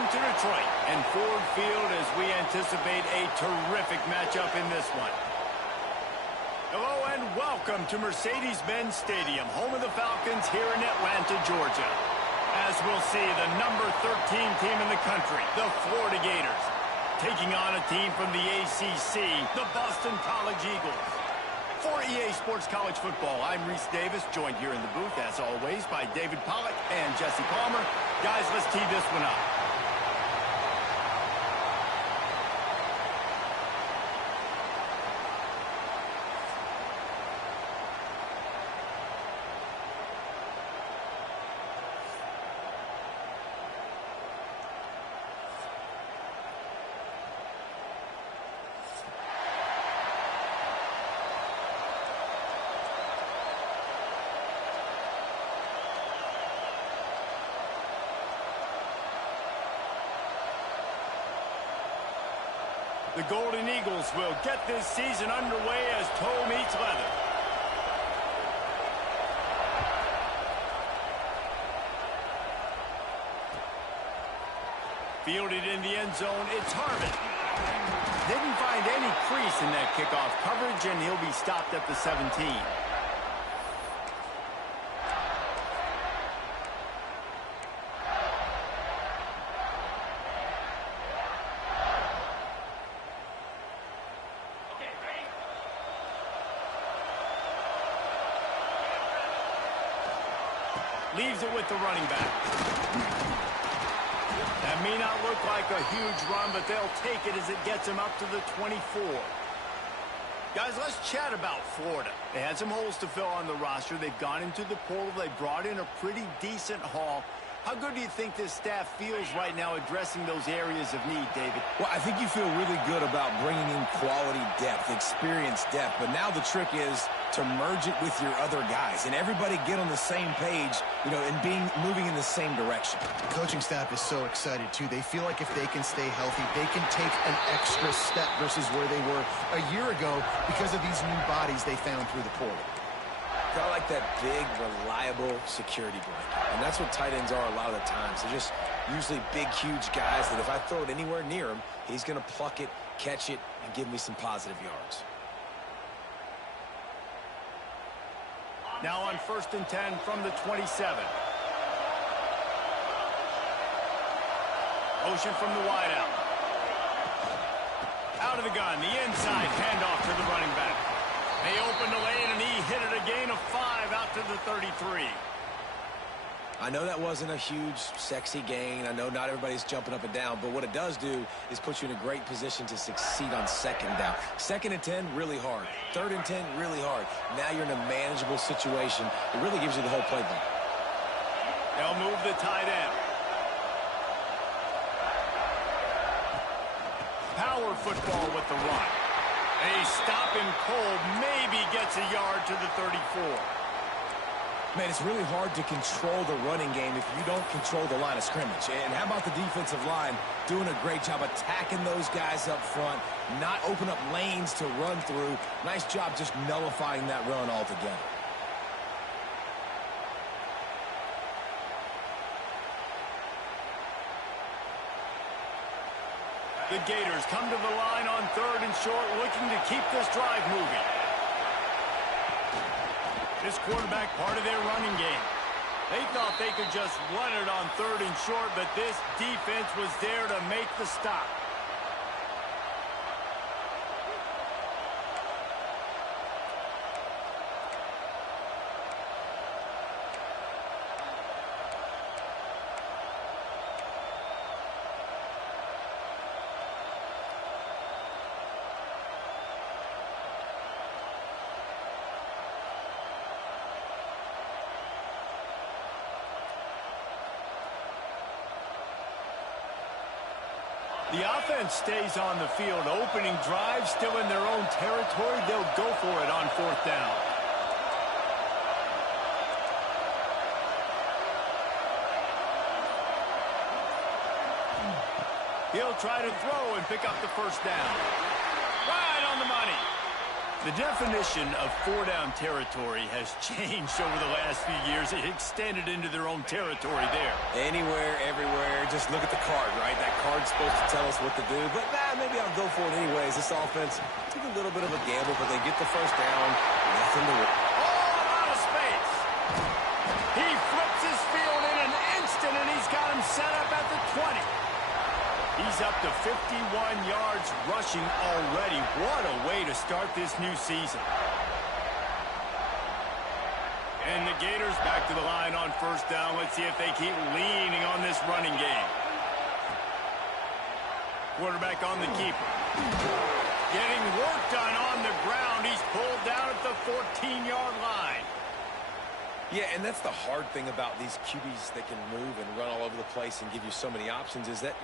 Welcome to Detroit and Ford Field as we anticipate a terrific matchup in this one. Hello and welcome to Mercedes-Benz Stadium, home of the Falcons here in Atlanta, Georgia. As we'll see, the number 13 team in the country, the Florida Gators, taking on a team from the ACC, the Boston College Eagles. For EA Sports College Football, I'm Reese Davis, joined here in the booth, as always, by David Pollack and Jesse Palmer. Guys, let's tee this one up. The Golden Eagles will get this season underway as toe meets leather. Fielded in the end zone, it's Harvin. Didn't find any crease in that kickoff coverage, and he'll be stopped at the 17. Leaves it with the running back. That may not look like a huge run, but they'll take it as it gets him up to the 24. Guys, let's chat about Florida. They had some holes to fill on the roster. They've gone into the portal. They brought in a pretty decent haul. How good do you think this staff feels right now addressing those areas of need, David? Well, I think you feel really good about bringing in quality depth, experienced depth. But now the trick is to merge it with your other guys and everybody get on the same page, you know, and moving in the same direction. The coaching staff is so excited, too. They feel like if they can stay healthy, they can take an extra step versus where they were a year ago because of these new bodies they found through the portal. I like that big, reliable security blanket. And that's what tight ends are a lot of the times. They're just usually big, huge guys that if I throw it anywhere near him, he's going to pluck it, catch it, and give me some positive yards. Now on 1st and 10 from the 27. Motion from the wideout. Out of the gun, the inside handoff to the running back. They opened the lane, and he hit it a gain of 5 out to the 33. I know that wasn't a huge, sexy gain. I know not everybody's jumping up and down, but what it does do is put you in a great position to succeed on 2nd down. 2nd and 10, really hard. 3rd and 10, really hard. Now you're in a manageable situation. It really gives you the whole playbook. They'll move the tight end. Power football with the run. They stop him cold, maybe gets a yard to the 34. Man, it's really hard to control the running game if you don't control the line of scrimmage. And how about the defensive line doing a great job attacking those guys up front, not open up lanes to run through. Nice job just nullifying that run altogether. The Gators come to the line on 3rd and short, looking to keep this drive moving. This quarterback part of their running game. They thought they could just run it on 3rd and short, but this defense was there to make the stop. The offense stays on the field. Opening drive, still in their own territory. They'll go for it on 4th down. He'll try to throw and pick up the 1st down. Right on the money. The definition of four-down territory has changed over the last few years. It extended into their own territory there. Anywhere, everywhere. Just look at the card, right? That card's supposed to tell us what to do. But maybe I'll go for it anyways. This offense took a little bit of a gamble, but they get the first down. Nothing to worry. Oh, out of space. He flips his field in an instant, and he's got him set up at the 20. He's up to 51 yards rushing already. What a way to start this new season. And the Gators back to the line on first down. Let's see if they keep leaning on this running game. Quarterback on the keeper. Getting work done on the ground. He's pulled down at the 14-yard line. Yeah, and that's the hard thing about these QBs that can move and run all over the place and give you so many options is that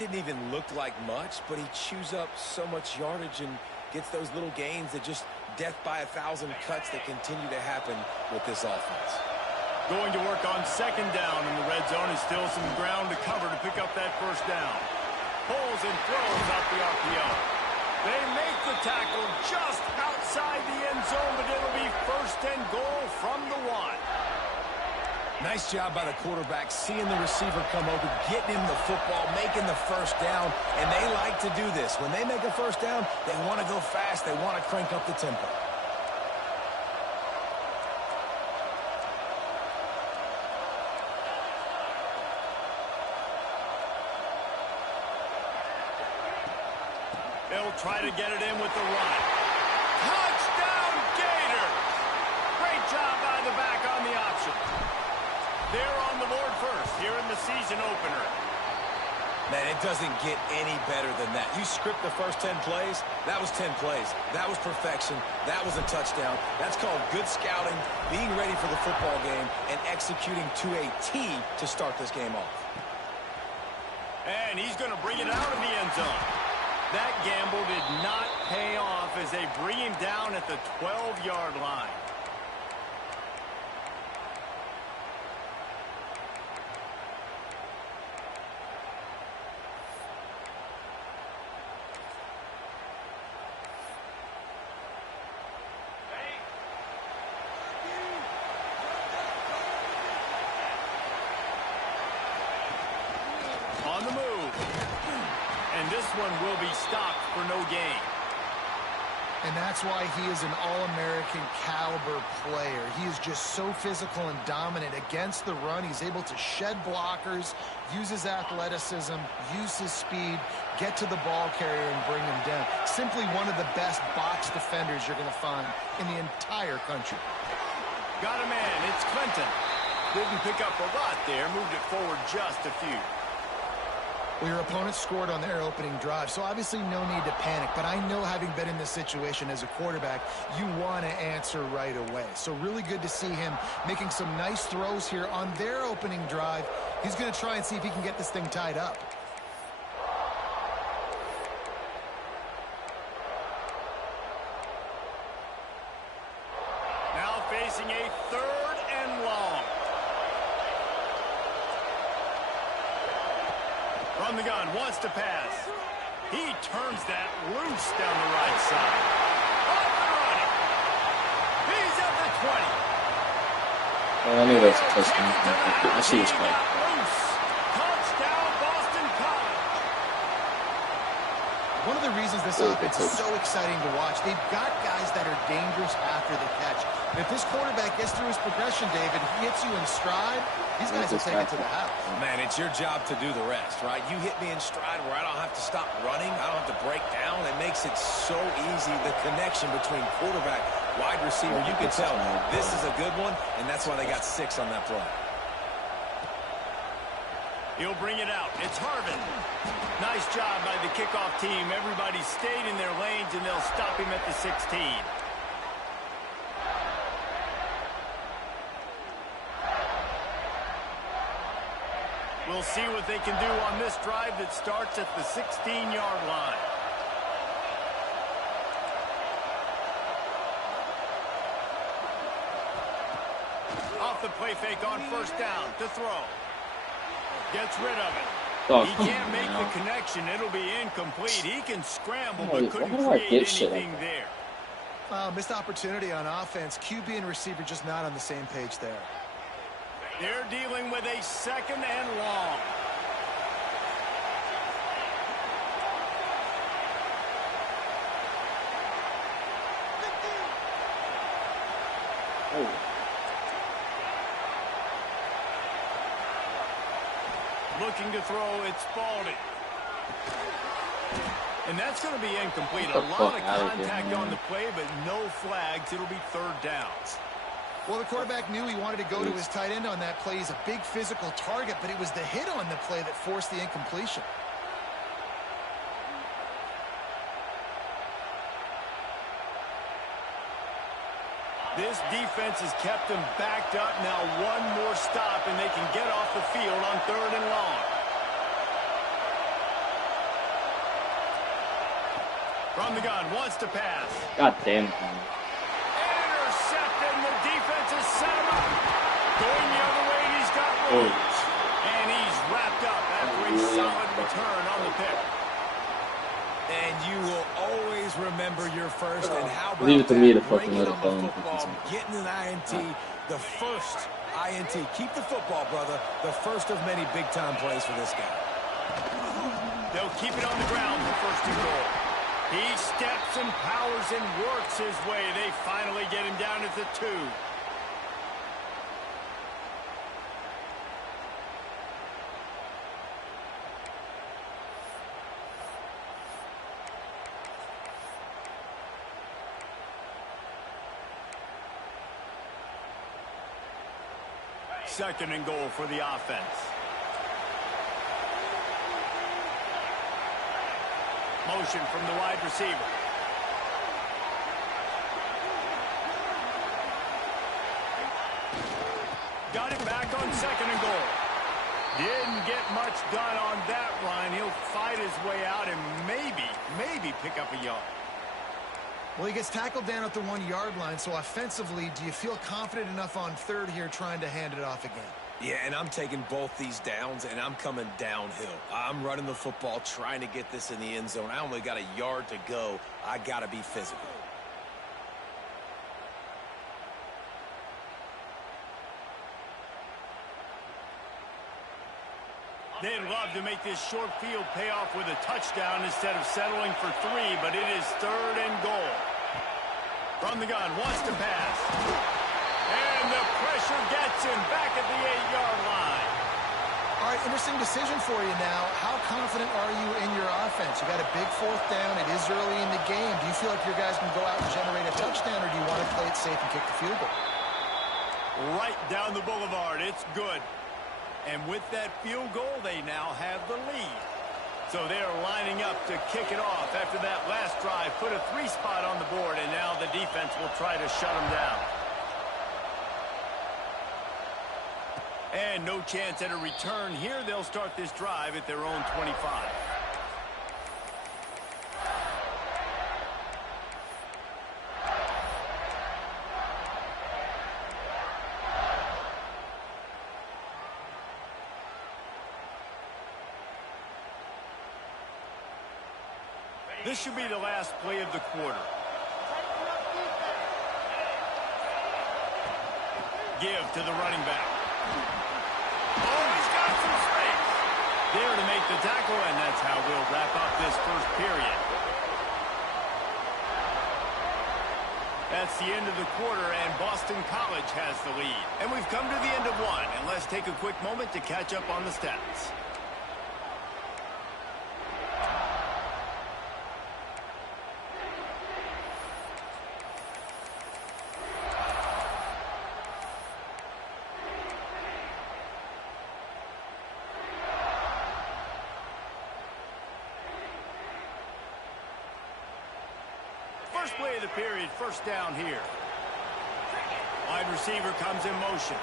didn't even look like much, but he chews up so much yardage and gets those little gains that just death by 1,000 cuts that continue to happen with this offense. Going to work on second down in the red zone is still some ground to cover to pick up that first down. Pulls and throws out the RPO. They make the tackle just outside the end zone, but it'll be first and goal from the 1. Nice job by the quarterback, seeing the receiver come open, getting him the football, making the first down, and they like to do this. When they make a first down, they want to go fast. They want to crank up the tempo. They'll try to get it in with the run. Touchdown, Gators! Great job by the back on the option. They're on the board first here in the season opener. Man, it doesn't get any better than that. You script the first 10 plays, that was 10 plays. That was perfection. That was a touchdown. That's called good scouting, being ready for the football game, and executing to a T to start this game off. And he's going to bring it out of the end zone. That gamble did not pay off as they bring him down at the 12-yard line. On the move. And this one will be stopped for no gain. And that's why he is an All-American caliber player. He is just so physical and dominant against the run. He's able to shed blockers, use his athleticism, use his speed, get to the ball carrier and bring him down. Simply one of the best box defenders you're going to find in the entire country. Got a man. It's Clinton. Didn't pick up a lot there. Moved it forward just a few. Well, your opponent scored on their opening drive, so obviously no need to panic. But I know, having been in this situation as a quarterback, you want to answer right away. So really good to see him making some nice throws here on their opening drive. He's going to try and see if he can get this thing tied up. Now facing a 3rd and long. From the gun, wants to pass. He turns that loose down the right side. Off and running. He's at the 20. I knew that was a touchdown. I see his play. Touchdown, Boston College. One of the reasons this offense is so exciting to watch, they've got guys that are dangerous after the catch. And if this quarterback gets through his progression, David, he hits you in stride, these guys will take it to the house. Man, it's your job to do the rest, right? You hit me in stride where I don't have to stop running. I don't have to break down. It makes it so easy, the connection between quarterback, wide receiver. You can tell this is a good one, and that's why they got 6 on that play. He'll bring it out. It's Harvin. Nice job by the kickoff team. Everybody stayed in their lanes, and they'll stop him at the 16. We'll see what they can do on this drive that starts at the 16-yard line. Off the play fake on first down to throw. Gets rid of it. Oh, He can't make the connection. It'll be incomplete. He can scramble, Why but couldn't do I create get shit anything like there. Missed opportunity on offense. QB and receiver just not on the same page there. They're dealing with a 2nd and long. Oh. Looking to throw, it's Spalding. And that's going to be incomplete. Get A the lot fuck of out of contact here, on man. the play, but no flags. It'll be 3rd downs. Well, the quarterback knew he wanted to go to his tight end on that play. He's a big physical target, but it was the hit on the play that forced the incompletion. This defense has kept them backed up. Now one more stop, and they can get off the field on 3rd and long. From the gun, wants to pass. God damn. Intercepted, and the defense has set him up. Going the other way, and he's got room. And he's wrapped up after a solid return on the pick. And you will always remember your first. And how about Leave it to me to that? fucking Bring let it it on go. the football, getting an INT, the first INT. Keep the football, brother. The first of many big-time plays for this guy. They'll keep it on the ground for 1st and goal. He steps and powers and works his way. They finally get him down at the 2. Second and goal for the offense. Motion from the wide receiver. Got it back on 2nd and goal. Didn't get much done on that run. He'll fight his way out and maybe pick up a yard. Well, he gets tackled down at the 1-yard line, so offensively, do you feel confident enough on 3rd here trying to hand it off again? Yeah, and I'm taking both these downs, and I'm coming downhill. I'm running the football, trying to get this in the end zone. I only got a yard to go. I got to be physical. They'd love to make this short field pay off with a touchdown instead of settling for 3, but it is 3rd and goal. From the gun, wants to pass. And the pressure gets him back at the 8-yard line. All right, interesting decision for you now. How confident are you in your offense? You got a big 4th down. It is early in the game. Do you feel like your guys can go out and generate a touchdown, or do you want to play it safe and kick the field goal? Right down the boulevard. It's good. And with that field goal, they now have the lead. So they're lining up to kick it off after that last drive. Put a 3 spot on the board, and now the defense will try to shut them down. And no chance at a return here. They'll start this drive at their own 25. This should be the last play of the quarter. Give to the running back. Oh, he's got some space. There to make the tackle, and that's how we'll wrap up this first period. That's the end of the quarter, and Boston College has the lead. And we've come to the end of one, and let's take a quick moment to catch up on the stats. First play of the period, first down here. Wide receiver comes in motion.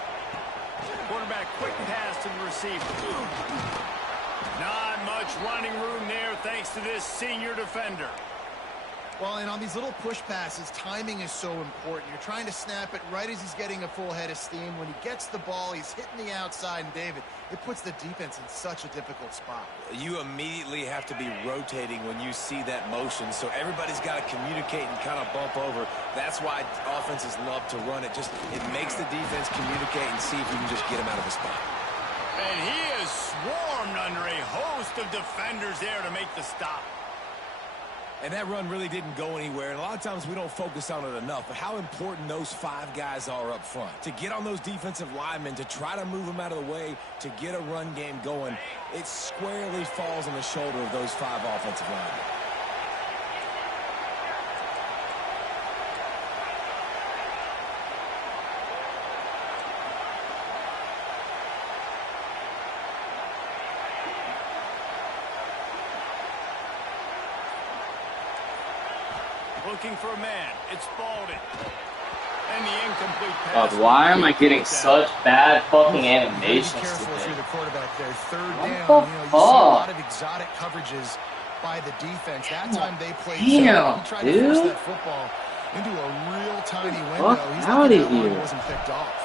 Quarterback quick pass to the receiver. Not much running room there thanks to this senior defender. Well, and on these little push passes, timing is so important. You're trying to snap it right as he's getting a full head of steam. When he gets the ball, he's hitting the outside, and David, it puts the defense in such a difficult spot. You immediately have to be rotating when you see that motion, so everybody's got to communicate and kind of bump over. That's why offenses love to run it. It makes the defense communicate and see if you can just get him out of a spot. And he is swarmed under a host of defenders there to make the stop. And that run really didn't go anywhere. And a lot of times we don't focus on it enough. But how important those 5 guys are up front. To get on those defensive linemen, to try to move them out of the way, to get a run game going, it squarely falls on the shoulder of those 5 offensive linemen. Looking for a man. It's Spalding. And the incomplete pass. Why am I getting such bad fucking animations Be careful if today? you're the quarterback there. Third What down, the you see a lot fuck? of exotic coverages by the defense. That time they played Damn, he tried to force dude. that football into a real tiny window. Fuck He's outta lucky that one here. wasn't picked off.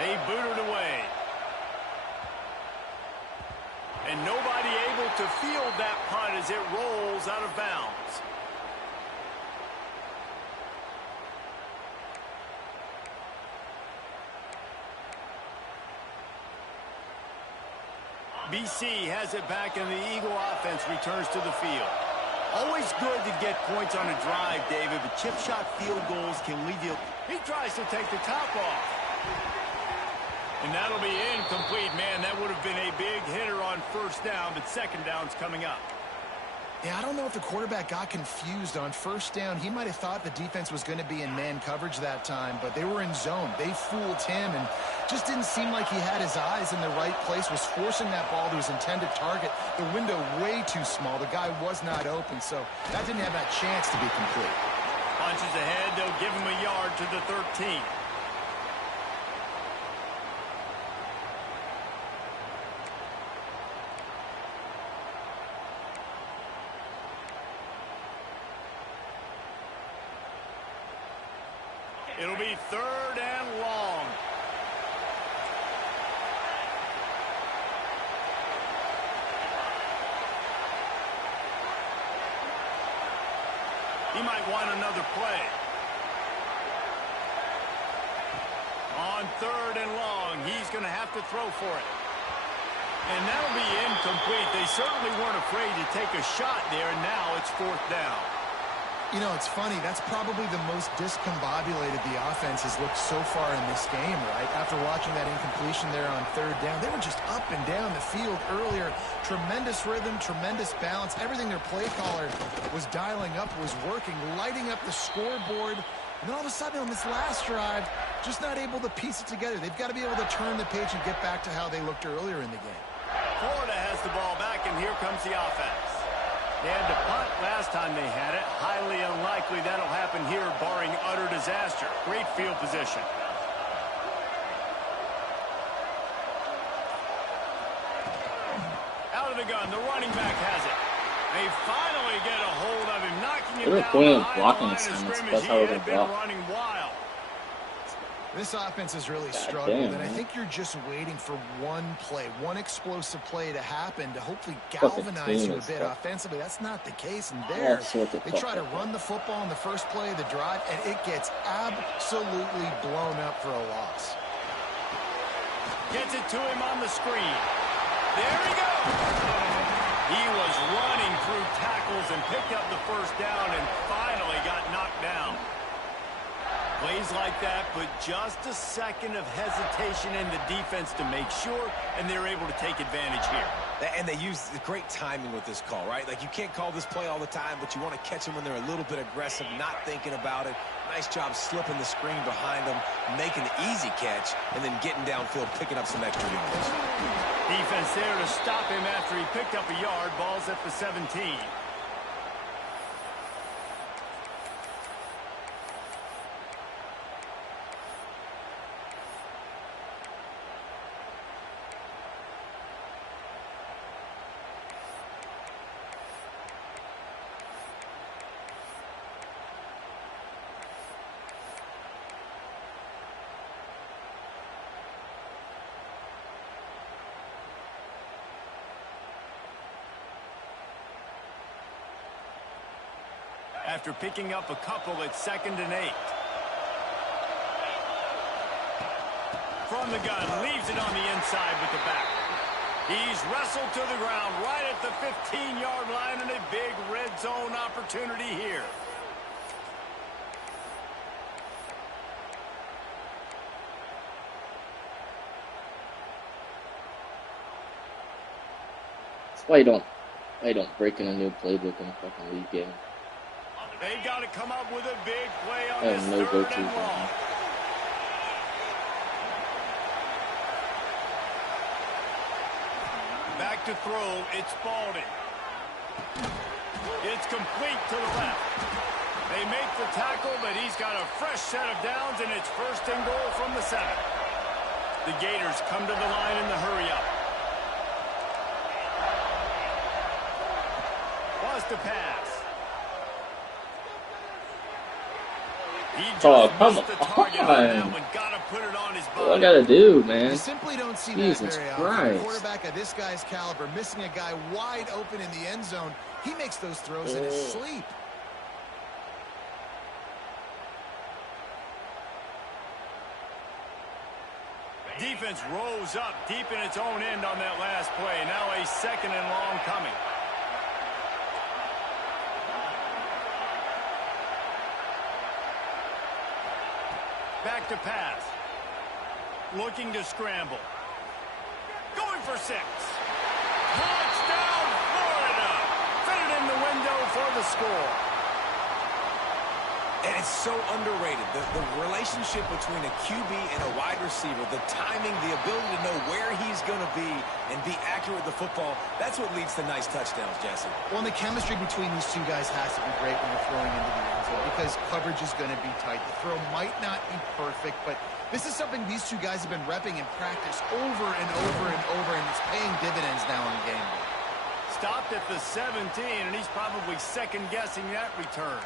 They booted away. And nobody able to field that punt as it rolls out of bounds. BC has it back, and the Eagle offense returns to the field. Always good to get points on a drive, David, but chip shot field goals can leave you. He tries to take the top off. And that'll be incomplete. Man, that would have been a big hitter on first down, but second down's coming up. Yeah, I don't know if the quarterback got confused on first down. He might have thought the defense was going to be in man coverage that time, but they were in zone. They fooled him and just didn't seem like he had his eyes in the right place, was forcing that ball to his intended target. The window way too small. The guy was not open, so that didn't have that chance to be complete. Punches ahead. They'll give him a yard to the 13. It'll be third and long. He might want another play. On third and long, he's going to have to throw for it. And that'll be incomplete. They certainly weren't afraid to take a shot there, and now it's fourth down. You know, it's funny. That's probably the most discombobulated the offense has looked so far in this game, right? After watching that incompletion there on third down, they were just up and down the field earlier. Tremendous rhythm, tremendous balance. Everything their play caller was dialing up was working, lighting up the scoreboard. And then all of a sudden on this last drive, just not able to piece it together. They've got to be able to turn the page and get back to how they looked earlier in the game. Florida has the ball back, and here comes the offense. They had to punt last time they had it. Highly unlikely that'll happen here, barring utter disaster. Great field position. Out of the gun, the running back has it. They finally get a hold of him, knocking him They're down putting behind the blocking line of assignments. scrimmage. That's He how they're had been gonna block. running wild. This offense has really God struggled, damn, and I man. think you're just waiting for one play, one explosive play to happen to hopefully Fucking galvanize team you a is bit tough. offensively. That's not the case, and I there have to see what the they fuck try to they're run the football in the first play of the drive, and it gets absolutely blown up for a loss. Gets it to him on the screen. There he goes. He was running through tackles and picked up the first down and finally got knocked down. Plays like that, but just a second of hesitation in the defense to make sure, and they're able to take advantage here. And they use the great timing with this call, right? Like, you can't call this play all the time, but you want to catch them when they're a little bit aggressive, not thinking about it. Nice job slipping the screen behind them, making the easy catch, and then getting downfield, picking up some extra yards. Defense there to stop him after he picked up a yard. Ball's at the 17. after picking up a couple at 2nd and 8. From the gun, leaves it on the inside with the back. He's wrestled to the ground right at the 15-yard line, and a big red zone opportunity here. That's why you don't break in a new playbook in a fucking league game. They got to come up with a big play on I this have no 3rd go-to and long. game. Back to throw, it's Spalding. It's complete to the left. They make the tackle, but he's got a fresh set of downs, and it's 1st and goal from the 7. The Gators come to the line in the hurry-up. Was to pass. He just come missed the target on that on. one. Gotta put it on his What I body. gotta do, man? You simply don't see Jesus that very often. Christ. A quarterback of this guy's caliber missing a guy wide open in the end zone. He makes those throws in his sleep. Defense rose up deep in its own end on that last play. Now a 2nd and long coming. Back to pass. Looking to scramble. Going for 6. Touchdown, Florida. Fit it in the window for the score. And it's so underrated. The relationship between a QB and a wide receiver, the timing, the ability to know where he's going to be and be accurate with the football, that's what leads to nice touchdowns, Jesse. Well, and the chemistry between these two guys has to be great when they're throwing into the end zone because coverage is going to be tight. The throw might not be perfect, but this is something these two guys have been repping in practice over and over and over, and it's paying dividends now in game day. Stopped at the 17, and he's probably second-guessing that return.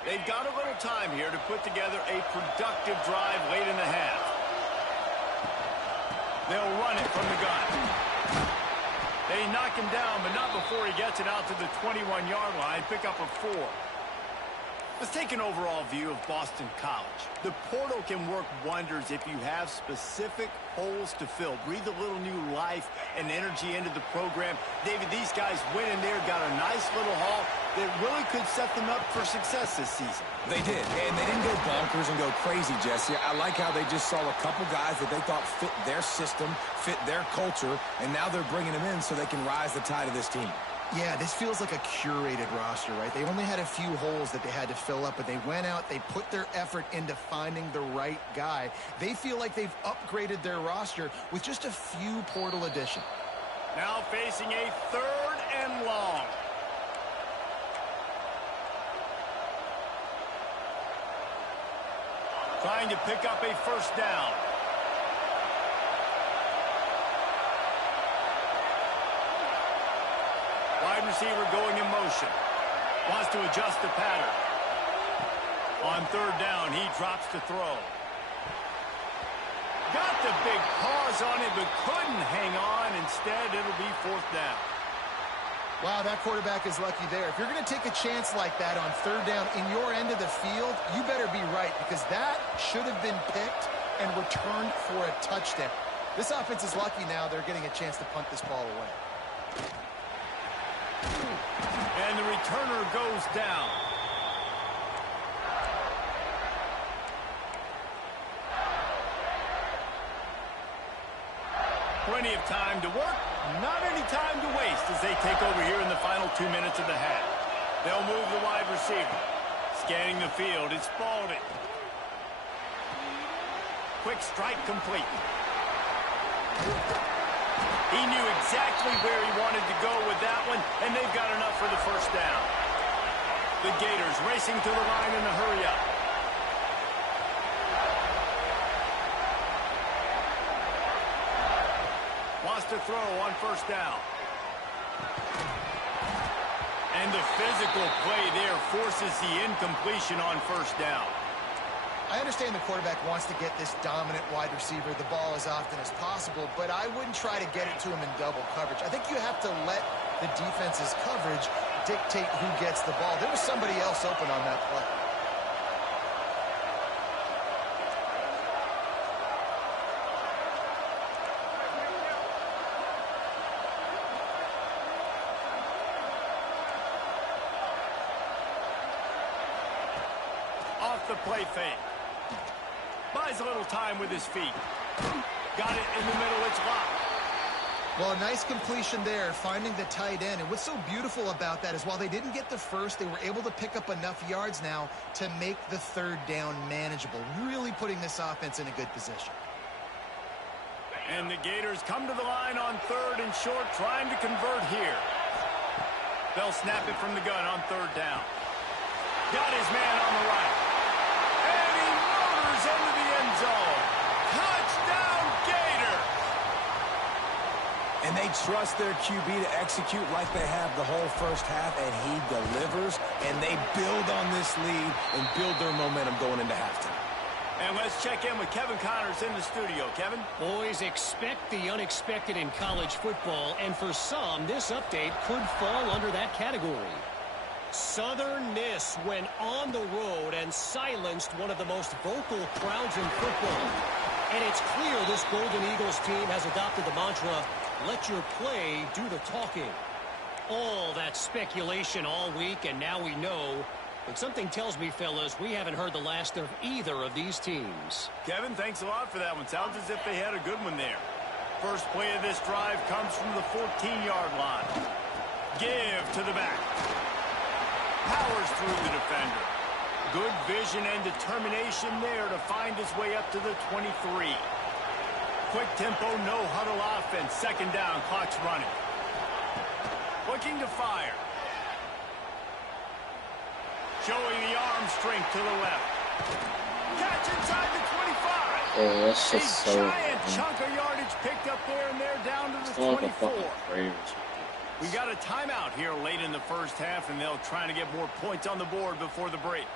They've got a little time here to put together a productive drive late in the half. They'll run it from the gun. They knock him down, but not before he gets it out to the 21-yard line. Pick up a 4. Let's take an overall view of Boston College. The portal can work wonders if you have specific holes to fill. Breathe a little new life and energy into the program. David, these guys went in there, got a nice little haul that really could set them up for success this season. They did, and they didn't go bonkers and go crazy, Jesse. I like how they just saw a couple guys that they thought fit their system, fit their culture, and now they're bringing them in so they can rise the tide of this team. Yeah, this feels like a curated roster, right? They only had a few holes that they had to fill up, but they went out, they put their effort into finding the right guy. They feel like they've upgraded their roster with just a few portal additions. Now facing a 3rd and long. Trying to pick up a 1st down. Wide receiver going in motion. Wants to adjust the pattern. On 3rd down, he drops to throw. Got the big pause on it, but couldn't hang on. Instead, it'll be 4th down. Wow, that quarterback is lucky there. If you're going to take a chance like that on 3rd down in your end of the field, you better be right because that should have been picked and returned for a touchdown. This offense is lucky now they're getting a chance to punt this ball away. And the returner goes down. Plenty of time to work, not any time to waste as they take over here in the final 2 minutes of the half. They'll move the wide receiver. Scanning the field, it's Spalding. Quick strike complete. He knew exactly where he wanted to go with that one, and they've got enough for the 1st down. The Gators racing to the line in the hurry-up. Wants to throw on 1st down. And the physical play there forces the incompletion on 1st down. I understand the quarterback wants to get this dominant wide receiver the ball as often as possible, but I wouldn't try to get it to him in double coverage. I think you have to let the defense's coverage dictate who gets the ball. There was somebody else open on that play. Off the play fake. Buys a little time with his feet. Got it in the middle. It's locked. Well, a nice completion there, finding the tight end. And what's so beautiful about that is while they didn't get the first, they were able to pick up enough yards now to make the third down manageable, really putting this offense in a good position. And the Gators come to the line on 3rd and short, trying to convert here. They'll snap it from the gun on 3rd down. Got his man on the right. And he motors into the end zone. Touchdown, Gator! And they trust their QB to execute like they have the whole first half, and he delivers, and they build on this lead and build their momentum going into halftime. And let's check in with Kevin Connors in the studio. Kevin? Boys, expect the unexpected in college football, and for some, this update could fall under that category. Southern Miss went on the road and silenced one of the most vocal crowds in football. And it's clear this Golden Eagles team has adopted the mantra, let your play do the talking. All that speculation all week, and now we know. But something tells me, fellas, we haven't heard the last of either of these teams. Kevin, thanks a lot for that one. Sounds as if they had a good one there. First play of this drive comes from the 14-yard line. Give to the back. Powers through the defender. Good vision and determination there to find his way up to the 23. Quick tempo, no huddle offense. 2nd down, clock's running. Looking to fire. Showing the arm strength to the left. Catch inside the 25. Oh, that's just a so giant chunk of yardage picked up there, and they're down to the 24. We got a timeout here late in the first half, and they'll try to get more points on the board before the break.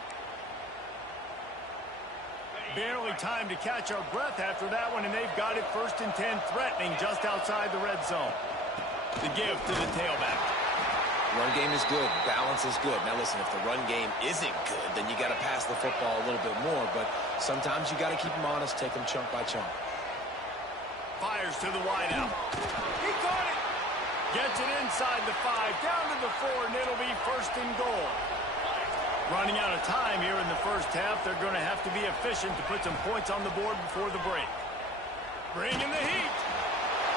Barely time to catch our breath after that one, and they've got it 1st and 10, threatening just outside the red zone. The give to the tailback. Run game is good. Balance is good. Now, listen, if the run game isn't good, then you got to pass the football a little bit more. But sometimes you got to keep them honest, take them chunk by chunk. Fires to the wideout. He caught it. Gets it inside the 5, down to the 4, and it'll be 1st and goal. Running out of time here in the first half. They're going to have to be efficient to put some points on the board before the break. Bringing the heat.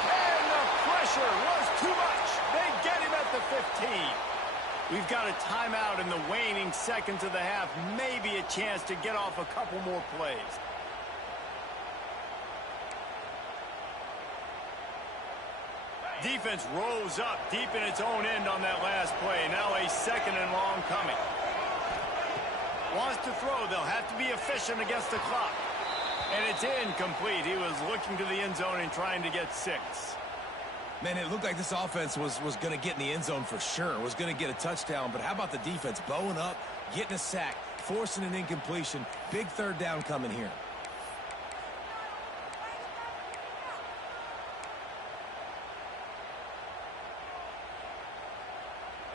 And the pressure was too much. They get him at the 15. We've got a timeout in the waning seconds of the half. Maybe a chance to get off a couple more plays. Defense rose up deep in its own end on that last play. Now a 2nd and long coming. Wants to throw. They'll have to be efficient against the clock. And it's incomplete. He was looking to the end zone and trying to get 6. Man, it looked like this offense was going to get in the end zone for sure. Was going to get a touchdown. But how about the defense bowing up, getting a sack, forcing an incompletion. Big 3rd down coming here.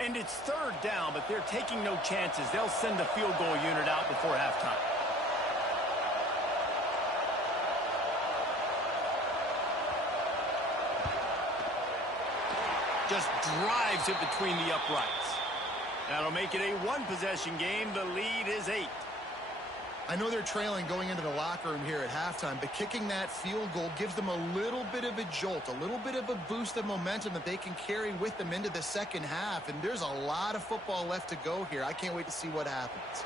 And it's 3rd down, but they're taking no chances. They'll send the field goal unit out before halftime. Just drives it between the uprights. That'll make it a 1-possession game. The lead is 8. I know they're trailing going into the locker room here at halftime, but kicking that field goal gives them a little bit of a jolt, a little bit of a boost of momentum that they can carry with them into the second half. And there's a lot of football left to go here. I can't wait to see what happens.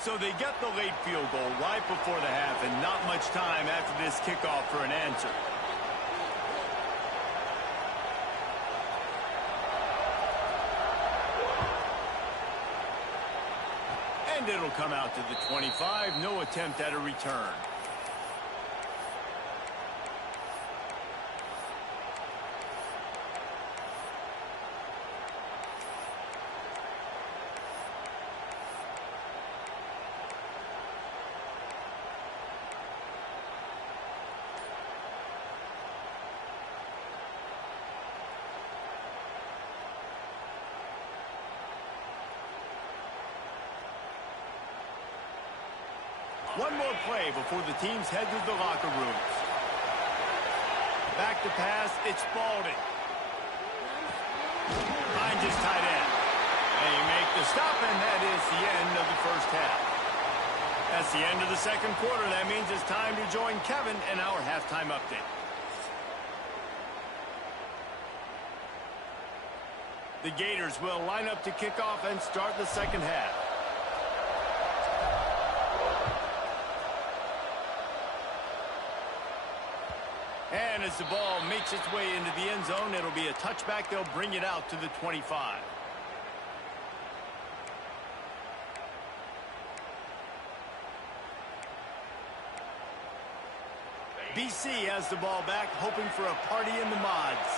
So they get the late field goal right before the half, and not much time after this kickoff for an answer. And it'll come out to the 25. No attempt at a return. one more play before the teams head to the locker rooms. Back to pass, it's Spalding. Finds his tight end. They make the stop, and that is the end of the first half. That's the end of the second quarter. That means it's time to join Kevin in our halftime update. The Gators will line up to kick off and start the second half. And as the ball makes its way into the end zone, it'll be a touchback. They'll bring it out to the 25. BC has the ball back, hoping for a party in the mods.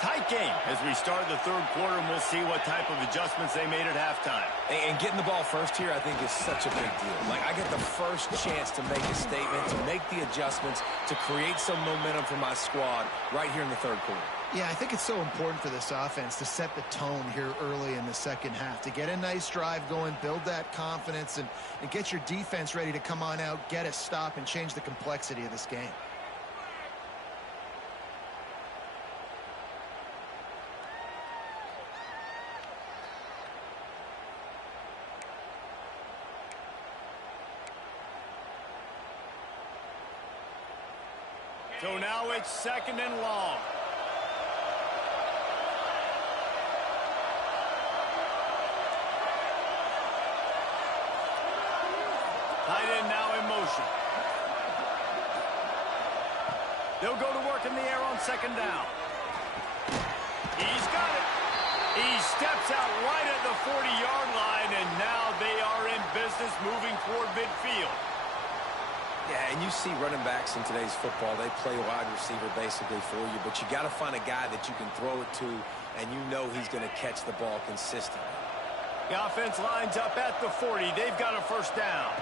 Tight game as we start the third quarter, and we'll see what type of adjustments they made at halftime. And getting the ball first here, I think, is such a big deal. Like, I get the first chance to make a statement, to make the adjustments, to create some momentum for my squad right here in the third quarter. Yeah, I think it's so important for this offense to set the tone here early in the second half, to get a nice drive going, build that confidence, and get your defense ready to come on out, get a stop, and change the complexity of this game. So now it's second and long. Tight end now in motion. They'll go to work in the air on second down. He's got it. He steps out right at the 40-yard line, and now they are in business moving toward midfield. Yeah, and you see running backs in today's football, they play wide receiver basically for you, but you got to find a guy that you can throw it to, and you know he's going to catch the ball consistently. The offense lines up at the 40. They've got a first down.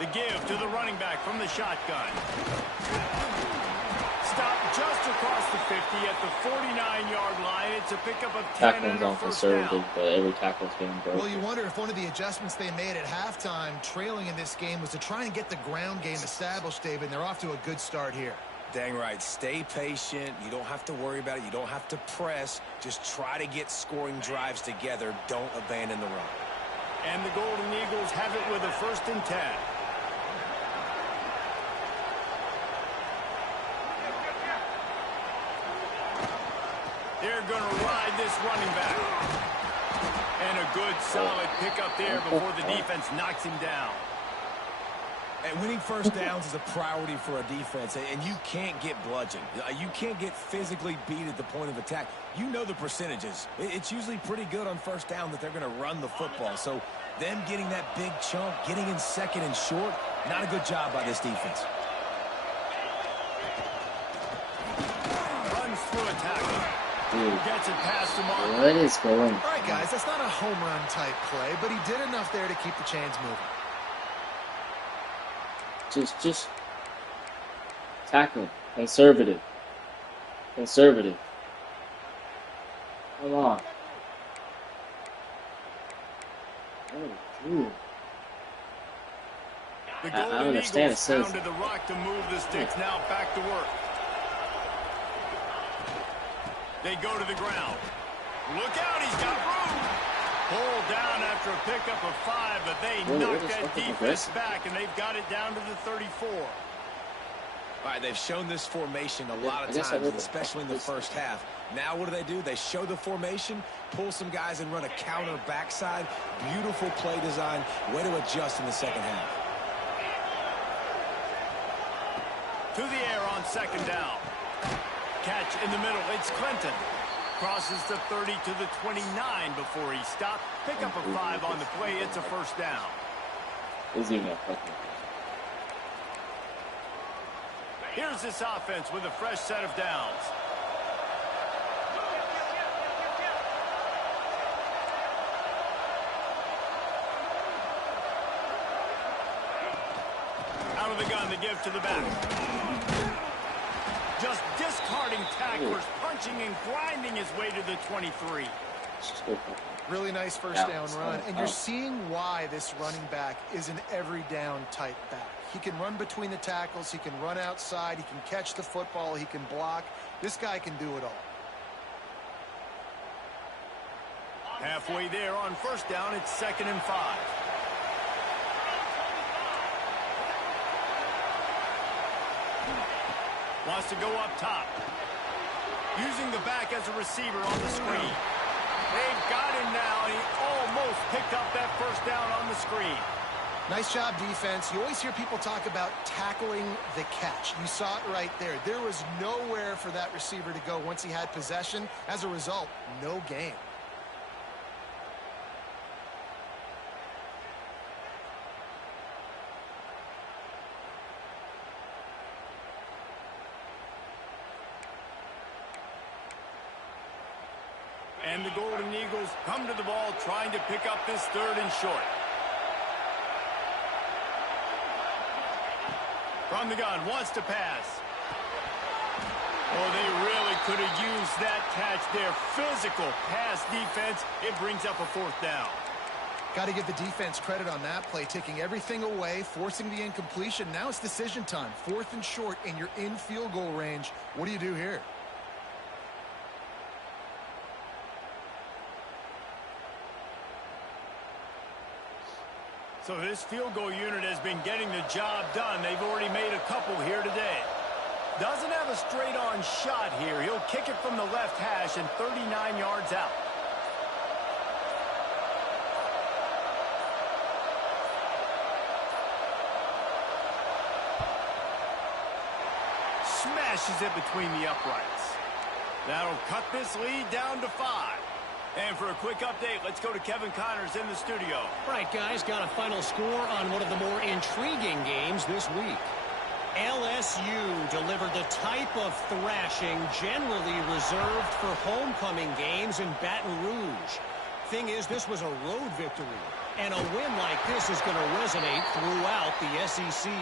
The give to the running back from the shotgun. Stop just across the 50 at the 49-yard line. It's a pickup of 10 Tackling's and a on first conservative, down. but every tackle's getting broken. Well, you wonder if one of the adjustments they made at halftime, trailing in this game, was to try and get the ground game established, David, and they're off to a good start here. Dang right. Stay patient. You don't have to worry about it. You don't have to press. Just try to get scoring drives together. Don't abandon the run. And the Golden Eagles have it with a 1st and 10. They're going to ride this running back. And a good, solid pickup there before the defense knocks him down. And winning first downs is a priority for a defense, and you can't get bludgeoned. You can't get physically beat at the point of attack. You know the percentages. It's usually pretty good on first down that they're going to run the football. So them getting that big chunk, getting in second and short, not a good job by this defense. Runs through a tackle. Dude, Gets it past the mark. what is going on? All right, guys, that's not a home run type play, but he did enough there to keep the chains moving. Just tackle. Conservative. Conservative. Come on. Oh, dude. The I Golden understand Eagles it says- pounded the rock to move the sticks. Now back to work. They go to the ground. Look out, he's got room. Pulled down after a pickup of 5, but they knocked that defense back, and they've got it down to the 34. All right, they've shown this formation a lot of I guess I times, would- especially in the first half. Now what do? They show the formation, pull some guys and run a counter backside. Beautiful play design. Way to adjust in the second half. To the air on second down. Catch in the middle. It's Clinton. Crosses the 30 to the 29 before he stopped. Pick up a 5 on the play. It's a first down. Isn't even a fucking. Here's this offense with a fresh set of downs. Out of the gun, the give to the back. Just discarding tacklers, punching and grinding his way to the 23. Just go fucking Really nice first down run, and you're seeing why this running back is an every down type back. He can run between the tackles, he can run outside, he can catch the football, he can block. This guy can do it all. Halfway there on first down, it's 2nd and 5. Wants to go up top. Using the back as a receiver on the screen. They've got him now, and he almost picked up that first down on the screen. Nice job, defense. You always hear people talk about tackling the catch. You saw it right there. There was nowhere for that receiver to go once he had possession. As a result, no gain. And the Golden Eagles come to the ball trying to pick up this 3rd and short. From the gun, wants to pass. Oh, they really could have used that catch there. Physical pass defense. It brings up a 4th down. Got to give the defense credit on that play, taking everything away, forcing the incompletion. Now it's decision time. 4th and short, and you're in field goal range. What do you do here? So this field goal unit has been getting the job done. They've already made a couple here today. Doesn't have a straight-on shot here. He'll kick it from the left hash and 39 yards out. Smashes it between the uprights. That'll cut this lead down to 5. And for a quick update, let's go to Kevin Connors in the studio. Right, guys, got a final score on one of the more intriguing games this week. LSU delivered the type of thrashing generally reserved for homecoming games in Baton Rouge. Thing is, this was a road victory, and a win like this is going to resonate throughout the SEC.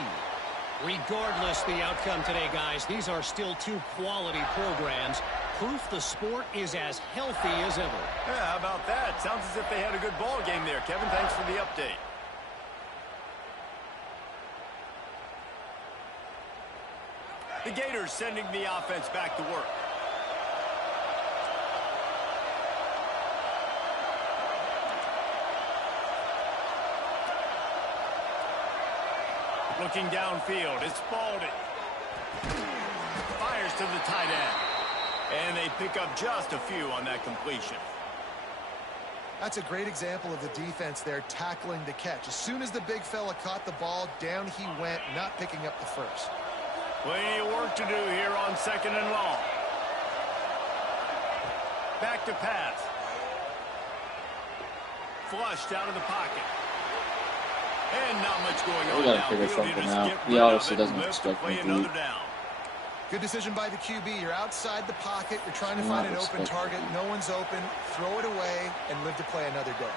Regardless the outcome today, guys, these are still 2 quality programs. Proof the sport is as healthy as ever. Yeah, how about that? Sounds as if they had a good ball game there. Kevin, thanks for the update. The Gators sending the offense back to work. Looking downfield, it's Spalding. Fires to the tight end. And they pick up just a few on that completion. That's a great example of the defense there tackling the catch. As soon as the big fella caught the ball, down he went, not picking up the first. Plenty of work to do here on 2nd and long. Back to pass. Flushed out of the pocket. And not much going on. We gotta figure something out. He obviously doesn't expect me to. Good decision by the QB. You're outside the pocket. You're trying to find an open target. No one's open. Throw it away and live to play another day.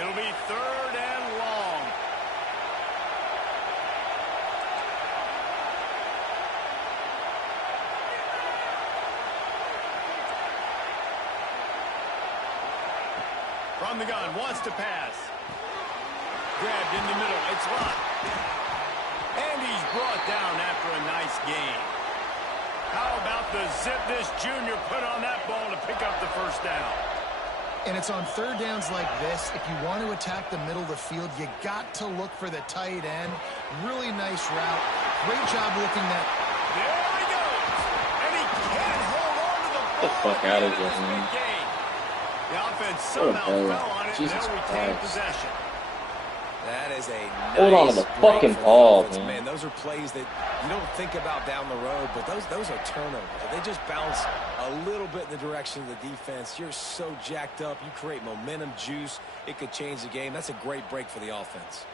It'll be 3rd and long. From the gun, wants to pass. Grabbed in the middle, it's locked. And he's brought down after a nice gain. How about the zip this junior put on that ball to pick up the first down? And it's on 3rd downs like this. If you want to attack the middle of the field, you got to look for the tight end. Really nice route. Great job looking that. There he goes. And he can't hold on to the ball. Get the fuck out of here, man. The offense somehow fell on it. Jesus They'll retain Christ. possession. That is a nice Hold on to the break fucking for the ball, offense. man. Those are plays that you don't think about down the road, but those are turnovers. If they just bounce a little bit in the direction of the defense, you're so jacked up. You create momentum, juice. It could change the game. That's a great break for the offense.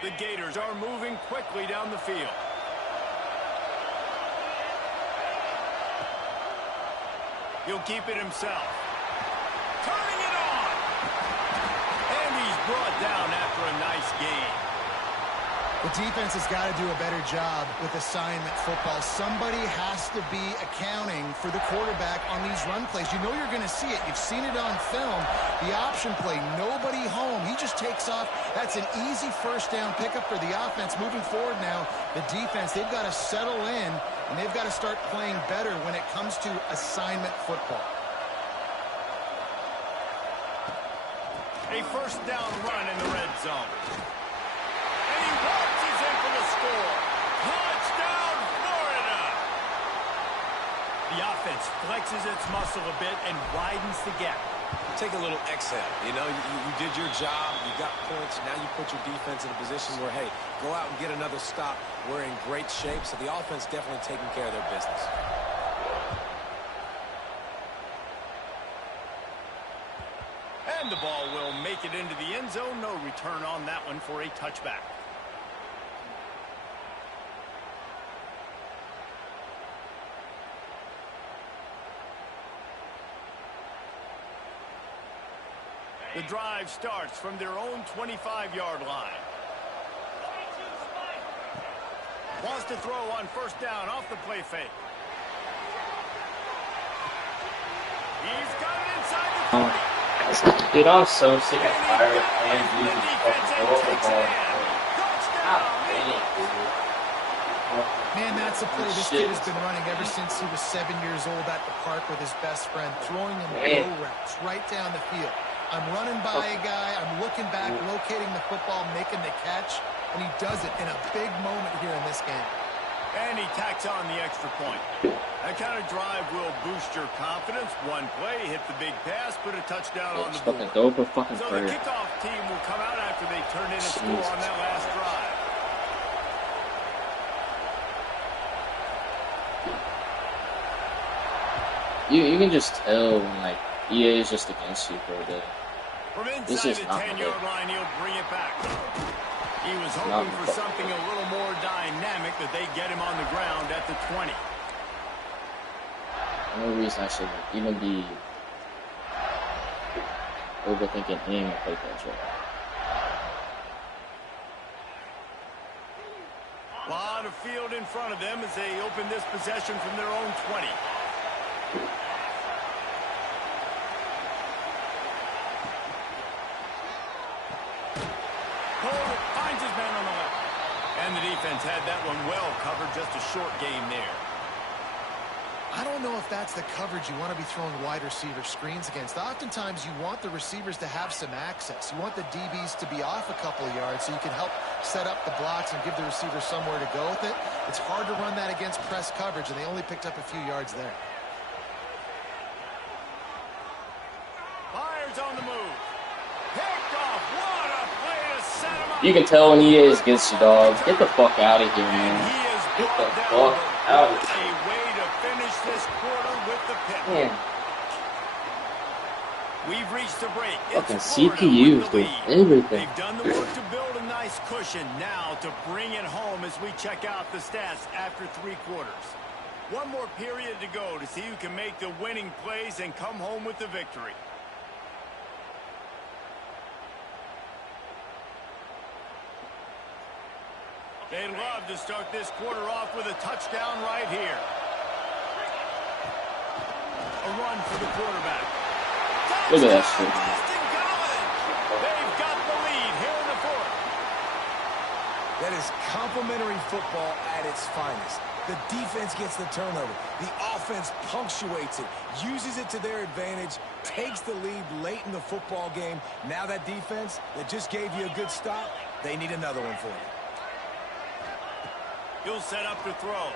The Gators are moving quickly down the field. He'll keep it himself. Turning it on. And he's brought down after a nice gain. The defense has got to do a better job with assignment football. Somebody has to be accounting for the quarterback on these run plays. You know you're going to see it. You've seen it on film. The option play, nobody home. He just takes off. That's an easy first down pickup for the offense. Moving forward now, the defense, they've got to settle in, and they've got to start playing better when it comes to assignment football. A first down run in the red zone. And he launches in for the score. Touchdown, Florida! The offense flexes its muscle a bit and widens the gap. Take a little exhale. You know, you did your job. You got points. Now you put your defense in a position where, hey, go out and get another stop. We're in great shape, so the offense definitely taking care of their business. And the ball will make it into the end zone. No return on that one for a touchback. The drive starts from their own 25-yard line. Wants to throw on first down off the play fake. He's got it inside the 40. Dude, I'm so sick and tired of playing using fucking football. God dang it, dude. Man, that's a play this kid has been running ever since he was 7 years old at the park with his best friend, throwing him low routes right down the field. I'm running by a guy, I'm looking back, locating the football, making the catch, and he does it in a big moment here in this game. And he tacks on the extra point. That kind of drive will boost your confidence. One play, hit the big pass, put a touchdown on the board. Go for fucking So prayer. the kickoff team will come out after they turn in a score on that last drive. You can just tell when, like, EA is just against you for a bit. From This inside is the not 10-yard good. line, he'll bring it back. He was Not hoping for good. something a little more dynamic, that they get him on the ground at the 20. No reason I should even be overthinking any of my play calls right now. Lot of field in front of them as they open this possession from their own 20. Cole finds his man on the left. And the defense had that one well covered, just a short game there. I don't know if that's the coverage you want to be throwing wide receiver screens against. Oftentimes, you want the receivers to have some access. You want the DBs to be off a couple of yards so you can help set up the blocks and give the receiver somewhere to go with it. It's hard to run that against press coverage, and they only picked up a few yards there. Fires on the move. Picked off. What a play to set him up. You can tell when EA is against you, dog. Get the fuck out of here, And man. he is Get the brought down. fuck out of A here. way to finish this quarter with the pick. Man, We've reached the break. fucking It's Florida CPUs with the do lead. everything. They've done the work to build a nice cushion. Now to bring it home as we check out the stats after 3 quarters. One more period to go to see who can make the winning plays and come home with the victory. They'd love to start this quarter off with a touchdown right here. A run for the quarterback. Look at that Touchdown, shit. Boston College. They've got the lead here in the 4th. That is complimentary football at its finest. The defense gets the turnover. The offense punctuates it, uses it to their advantage, takes the lead late in the football game. Now that defense that just gave you a good stop, they need another one for you. He'll set up to throw.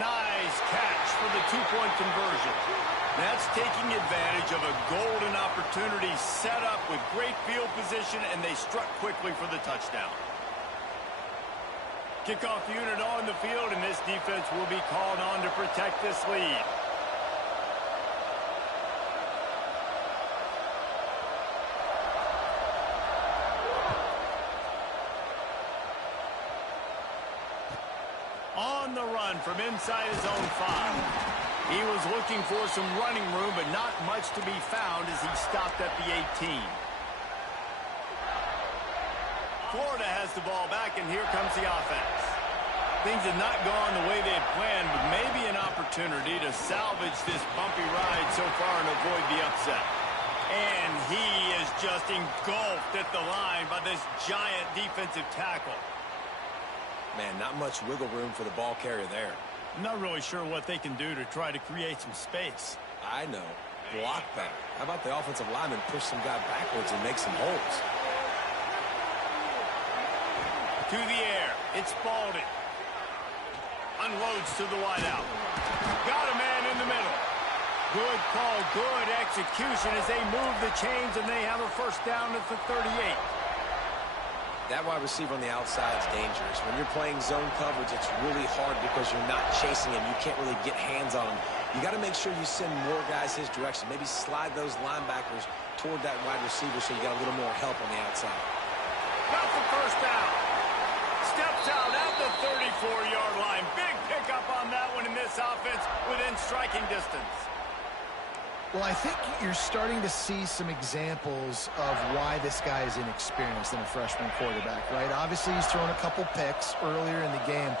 Nice catch for the 2-point conversion. That's taking advantage of a golden opportunity set up with great field position, and they struck quickly for the touchdown. Kickoff unit on the field, and this defense will be called on to protect this lead. On the run from inside his own 5. He was looking for some running room, but not much to be found as he stopped at the 18. Florida has the ball back, and here comes the offense. Things have not gone the way they had planned, but maybe an opportunity to salvage this bumpy ride so far and avoid the upset. And he is just engulfed at the line by this giant defensive tackle. Man, not much wiggle room for the ball carrier there. I'm not really sure what they can do to try to create some space. I know. Block better. How about the offensive lineman push some guy backwards and make some holes? To the air. It's Spalding. Unloads to the wideout. Got a man in the middle. Good call, good execution as they move the chains, and they have a first down at the 38. That wide receiver on the outside is dangerous. When you're playing zone coverage, it's really hard because you're not chasing him. You can't really get hands on him. You got to make sure you send more guys his direction. Maybe slide those linebackers toward that wide receiver so you got a little more help on the outside. Got the first down. Steps out at the 34-yard line. Big pickup on that one in this offense within striking distance. Well, I think you're starting to see some examples of why this guy is inexperienced in a freshman quarterback, right? Obviously, he's thrown a couple picks earlier in the game.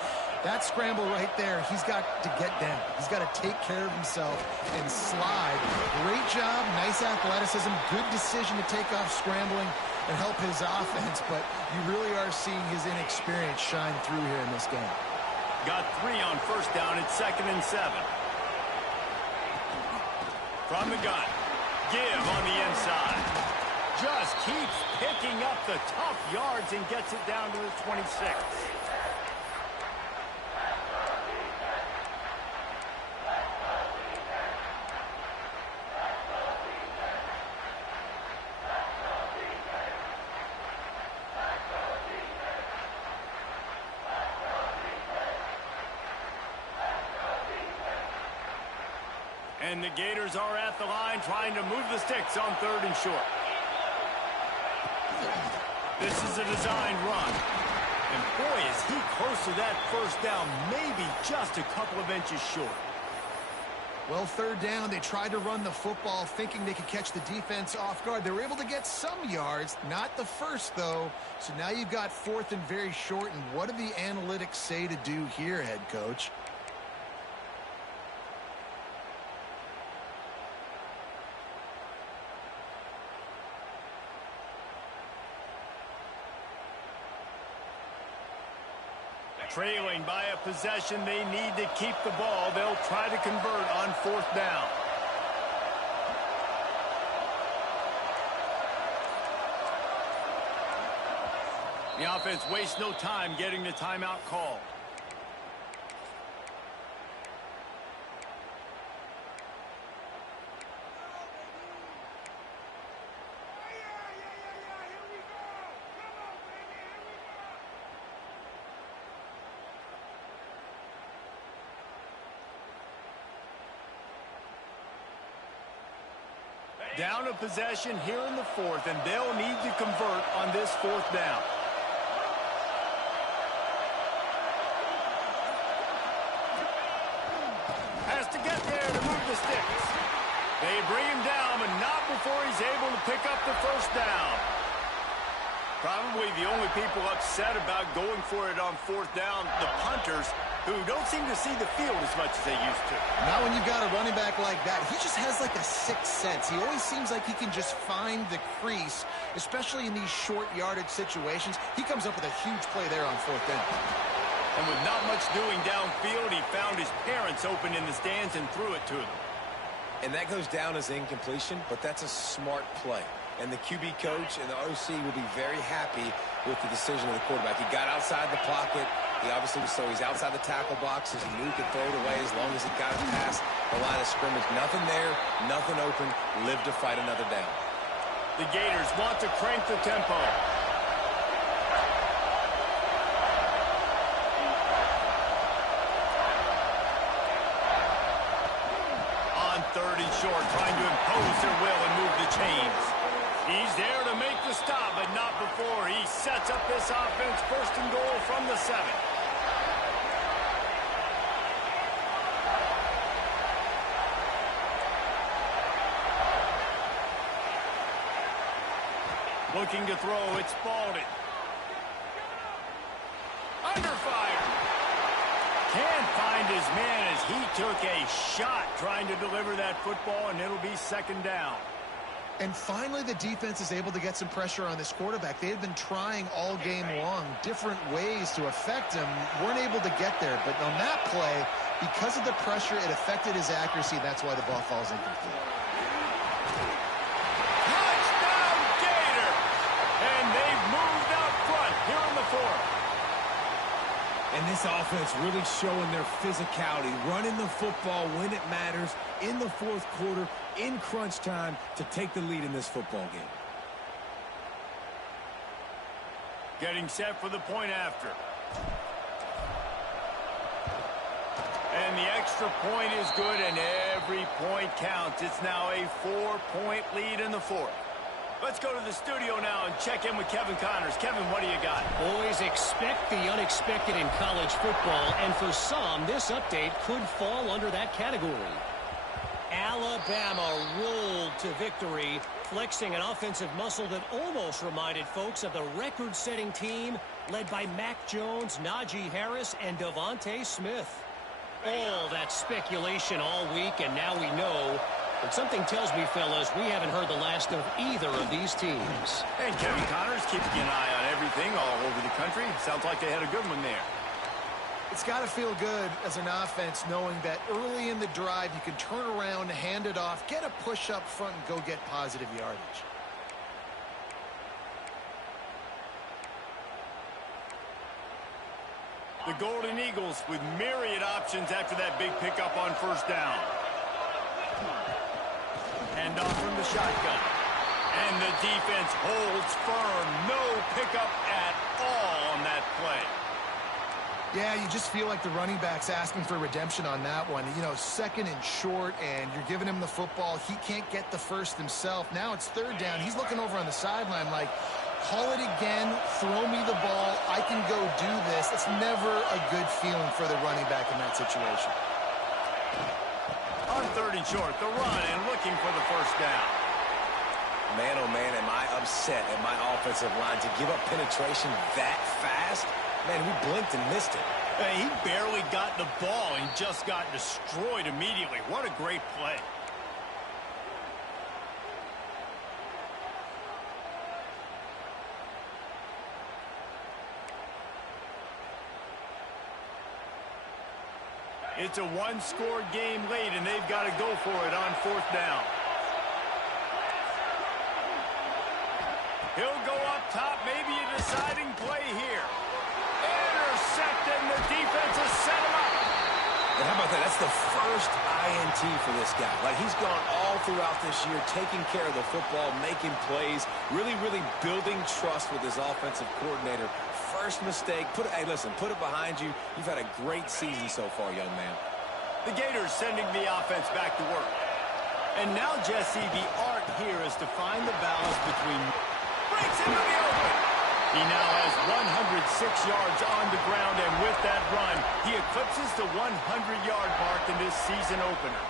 That scramble right there, he's got to get down. He's got to take care of himself and slide. Great job, nice athleticism, good decision to take off scrambling and help his offense, but you really are seeing his inexperience shine through here in this game. Got 3 on first down. It's 2nd and 7. From the gun, give on the inside. Just keeps picking up the tough yards and gets it down to the 26. And the Gators are at the line trying to move the sticks on 3rd and short. This is a designed run. And boy, is he close to that first down, maybe just a couple of inches short. Well, 3rd down, they tried to run the football thinking they could catch the defense off guard. They were able to get some yards, not the first, though. So now you've got 4th and very short. And what do the analytics say to do here, head coach? Trailing by a possession, they need to keep the ball. They'll try to convert on 4th down. The offense wastes no time getting the timeout called. Down a possession here in the 4th, and they'll need to convert on this 4th down. Has to get there to move the sticks. They bring him down, but not before he's able to pick up the first down. Probably the only people upset about going for it on 4th down, the punters, who don't seem to see the field as much as they used to. Now when you've got a running back like that, he just has like a sixth sense. He always seems like he can just find the crease, especially in these short yardage situations. He comes up with a huge play there on 4th down. And with not much doing downfield, he found his parents open in the stands and threw it to them. And that goes down as incompletion, but that's a smart play. And the QB coach and the OC will be very happy with the decision of the quarterback. He got outside the pocket. He obviously was, so he's outside the tackle box. He knew he could throw it away as long as he got it past the line of scrimmage. Nothing there, nothing open. Live to fight another down. The Gators want to crank the tempo. On 3rd and short, trying to impose their will and move the chains. He's there to make the stop, but not before he sets up this offense. 1st and goal from the 7. Looking to throw, it's Spalding. Under fire. Can't find his man as he took a shot trying to deliver that football, and it'll be second down. And finally, the defense is able to get some pressure on this quarterback. They had been trying all game long different ways to affect him. Weren't able to get there. But on that play, because of the pressure, it affected his accuracy. That's why the ball falls incomplete. Touchdown, Gator! And they've moved out front here in the fourth. And this offense really showing their physicality, running the football when it matters, in the fourth quarter, in crunch time, to take the lead in this football game. Getting set for the point after. And the extra point is good, and every point counts. It's now a 4-point lead in the fourth. Let's go to the studio now and check in with Kevin Connors. Kevin, what do you got? Boys, expect the unexpected in college football, and for some, this update could fall under that category. Alabama rolled to victory, flexing an offensive muscle that almost reminded folks of the record-setting team led by Mac Jones, Najee Harris, and Devontae Smith. All that speculation all week, and now we know. But something tells me, fellas, we haven't heard the last of either of these teams. Hey, Kevin Connors, keeping an eye on everything all over the country. Sounds like they had a good one there. It's got to feel good as an offense knowing that early in the drive you can turn around, hand it off, get a push up front, and go get positive yardage. The Golden Eagles with myriad options after that big pickup on first down. Hand off from the shotgun. And the defense holds firm. No pickup at all on that play. Yeah, you just feel like the running back's asking for redemption on that one. You know, second and short, and you're giving him the football. He can't get the first himself. Now it's third down. He's looking over on the sideline like, call it again, throw me the ball, I can go do this. It's never a good feeling for the running back in that situation. On third and short, the run and looking for the first down. Man, oh man, am I upset at my offensive line to give up penetration that fast? Man, we blinked and missed it. Hey, he barely got the ball and just got destroyed immediately. What a great play. It's a one-score game late, and they've got to go for it on fourth down. He'll go up top, maybe a deciding play here. Intercepted, and the defense has set him up. And how about that? That's the first INT for this guy. Like, he's gone all throughout this year, taking care of the football, making plays, really, really building trust with his offensive coordinator. First mistake, hey, listen, put it behind you. You've had a great season so far, young man. The Gators sending the offense back to work. And now, Jesse, the art here is to find the balance between... Breaks into the open. He now has 106 yards on the ground, and with that run, he eclipses the 100-yard mark in this season opener.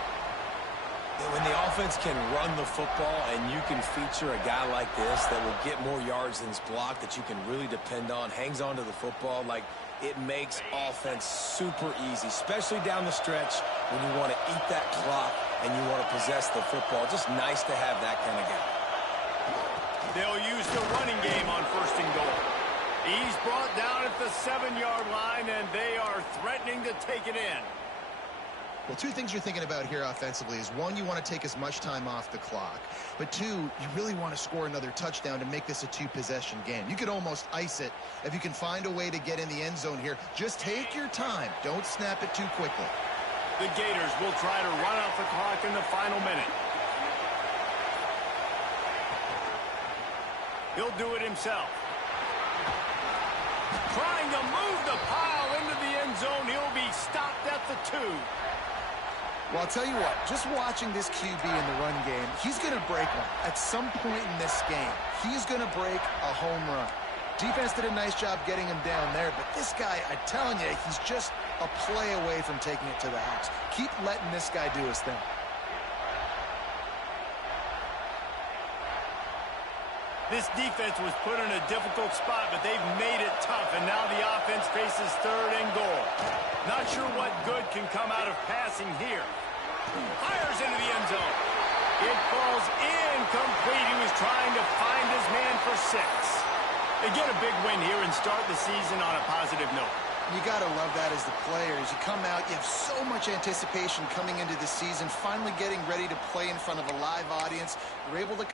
When the offense can run the football and you can feature a guy like this that will get more yards than his block, that you can really depend on, hangs on to the football, like, it makes offense super easy, especially down the stretch when you want to eat that clock and you want to possess the football. Just nice to have that kind of guy. They'll use the running game on first and goal. He's brought down at the 7-yard line, and they are threatening to take it in. Well, two things you're thinking about here offensively is, one, you want to take as much time off the clock. But two, you really want to score another touchdown to make this a two-possession game. You could almost ice it if you can find a way to get in the end zone here. Just take your time. Don't snap it too quickly. The Gators will try to run out the clock in the final minute. He'll do it himself. Trying to move the pile into the end zone. He'll be stopped at the 2. Well, I'll tell you what, just watching this QB in the run game, he's going to break one. At some point in this game, he's going to break a home run. Defense did a nice job getting him down there, but this guy, I'm telling you, he's just a play away from taking it to the house. Keep letting this guy do his thing. This defense was put in a difficult spot, but they've made it tough, and now the offense faces 3rd and goal. Not sure what good can come out of passing here. Fires into the end zone. It falls incomplete. He was trying to find his man for 6. They get a big win here and start the season on a positive note. You got to love that as the players. You come out, you have so much anticipation coming into the season, finally getting ready to play in front of a live audience. You're able to